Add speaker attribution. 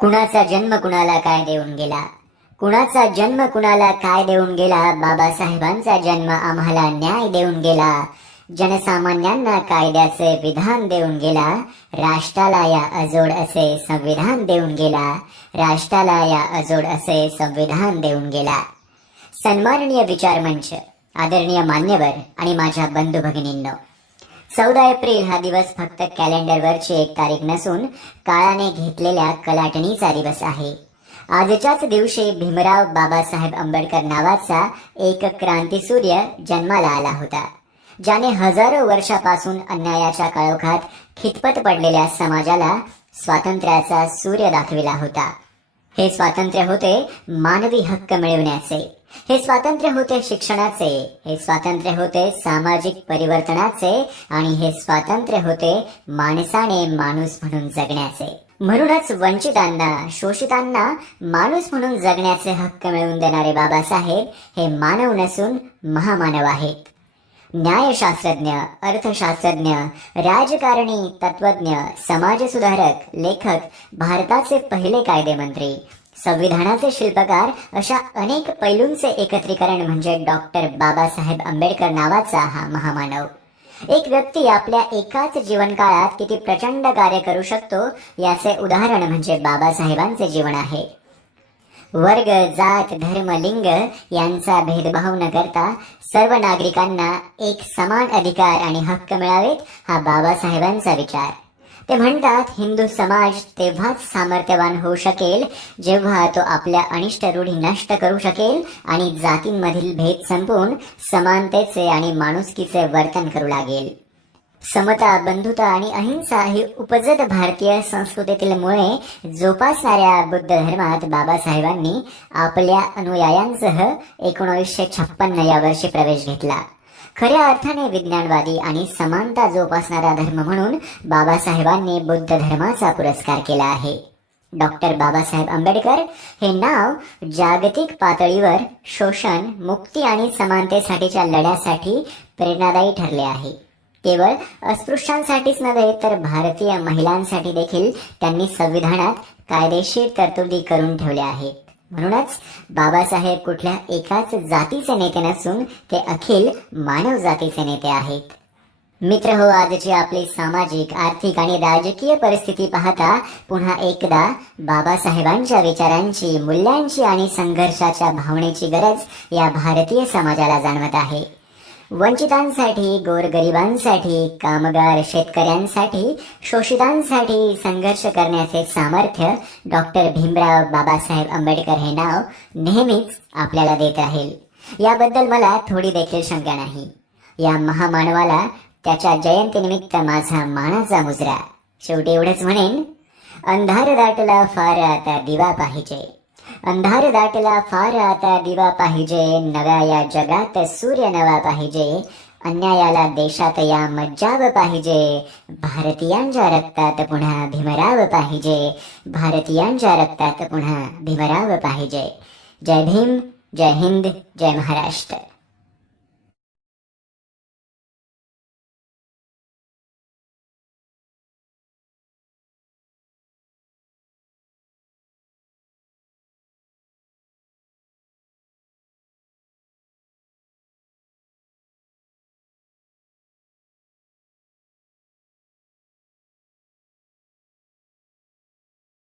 Speaker 1: कुणाचा जन्म कुणाला काय देऊन गेला कुणाचा जन्म कुणाला काय देऊन गेला बाबासाहेबांचा जन्म आम्हाला न्याय देऊन गेला जनसामान्यांना कायद्याचे विधान देऊन गेला राष्ट्राला या अजोड असे संविधान देऊन गेला राष्ट्राला या अजोड असे संविधान देऊन गेला सन्माननीय विचार मंच आदरणीय मान्यवर आणि माझ्या बंधू भगिनींना चौदा एप्रिल हा दिवस फक्त कॅलेंडरवरची एक तारीख नसून काळाने घेतलेल्या कलाटणीचा दिवस आहे आजच्याच दिवशी भीमराव बाबासाहेब आंबेडकर नावाचा एक क्रांती सूर्य जन्माला आला होता ज्याने हजारो वर्षापासून अन्यायाच्या काळोखात खितपत पडलेल्या समाजाला स्वातंत्र्याचा सूर्य दाखविला होता हे स्वातंत्र्य होते मानवी हक्क मिळवण्याचे हे स्वातंत्र्य होते शिक्षणाचे हे स्वातंत्र्य होते सामाजिक परिवर्तनाचे आणि हे स्वातंत्र्य होते माणसाने माणूस म्हणून जगण्याचे म्हणूनच वंचितांना शोषितांना माणूस म्हणून जगण्याचे हक्क मिळवून देणारे बाबासाहेब हे मानव नसून महामानव आहेत न्यायशास्त्रज्ञ अर्थशास्त्रज्ञ राजकारणी तत्वज्ञ समाजसुधारक लेखक भारताचे पहिले कायदेमंत्री संविधानाचे शिल्पकार अशा अनेक पैलूंचे एकत्रीकरण म्हणजे डॉक्टर बाबासाहेब आंबेडकर नावाचा हा महामानव एक व्यक्ती आपल्या एकाच जीवनकाळात किती प्रचंड कार्य करू शकतो याचे उदाहरण म्हणजे बाबासाहेबांचे जीवन आहे वर्ग जात धर्म लिंग यांचा भेदभाव न करता सर्व नागरिकांना एक समान अधिकार आणि हक्क मिळावेत हा बाबासाहेबांचा विचार ते म्हणतात हिंदू समाज तेव्हाच सामर्थ्यवान होऊ शकेल जेव्हा तो आपल्या अनिष्ट रूढी नष्ट करू शकेल आणि जातींमधील भेद संपून समानतेचे आणि माणुसकीचे वर्तन करू लागेल समता बंधुता आणि अहिंसा ही उपजत भारतीय संस्कृतीतील मुळे जोपासणाऱ्या बुद्ध धर्मात बाबासाहेबांनी आपल्या अनुयायांसह एकोणीसशे छप्पन्न या वर्षी प्रवेश घेतला खऱ्या अर्थाने विज्ञानवादी आणि समानता जोपासणारा धर्म म्हणून बाबासाहेबांनी बुद्ध धर्माचा पुरस्कार केला आहे डॉक्टर बाबासाहेब आंबेडकर हे नाव जागतिक पातळीवर शोषण मुक्ती आणि समानतेसाठीच्या लढ्यासाठी प्रेरणादायी ठरले आहे केवळ अस्पृश्यांसाठीच नव्हे तर भारतीय महिलांसाठी देखील त्यांनी संविधानात कायदेशीर तरतुदी करून ठेवल्या आहेत म्हणूनच बाबासाहेब कुठल्या एकाच जातीचे नेते नसून ते अखिल मानव जातीचे नेते आहेत मित्र हो आजची आपली सामाजिक आर्थिक आणि राजकीय परिस्थिती पाहता पुन्हा एकदा बाबासाहेबांच्या विचारांची मूल्यांची आणि संघर्षाच्या भावनेची गरज या भारतीय समाजाला जाणवत आहे वंचितांसाठी गोरगरिबांसाठी कामगार शेतकऱ्यांसाठी शोषितांसाठी संघर्ष करण्याचे सामर्थ्य डॉक्टर भीमराव बाबासाहेब आंबेडकर हे नाव नेहमीच आपल्याला देत राहील याबद्दल मला थोडी देखील शंका नाही या महामानवाला त्याच्या जयंतीनिमित्त माझा मानाचा मुजरा शेवटी एवढंच म्हणेन अंधार दाटला फार आता दिवा पाहिजे अंधार दाटला फार आता दिवा पाहिजे नव्याया जगात सूर्य नवा पाहिजे अन्यायाला देशात या मज्जाव पाहिजे भारतीयांच्या रक्तात पुन्हा भीमराव पाहिजे भारतीयांच्या रक्तात पुन्हा भीमराव पाहिजे जय भीम जय हिंद जय महाराष्ट्र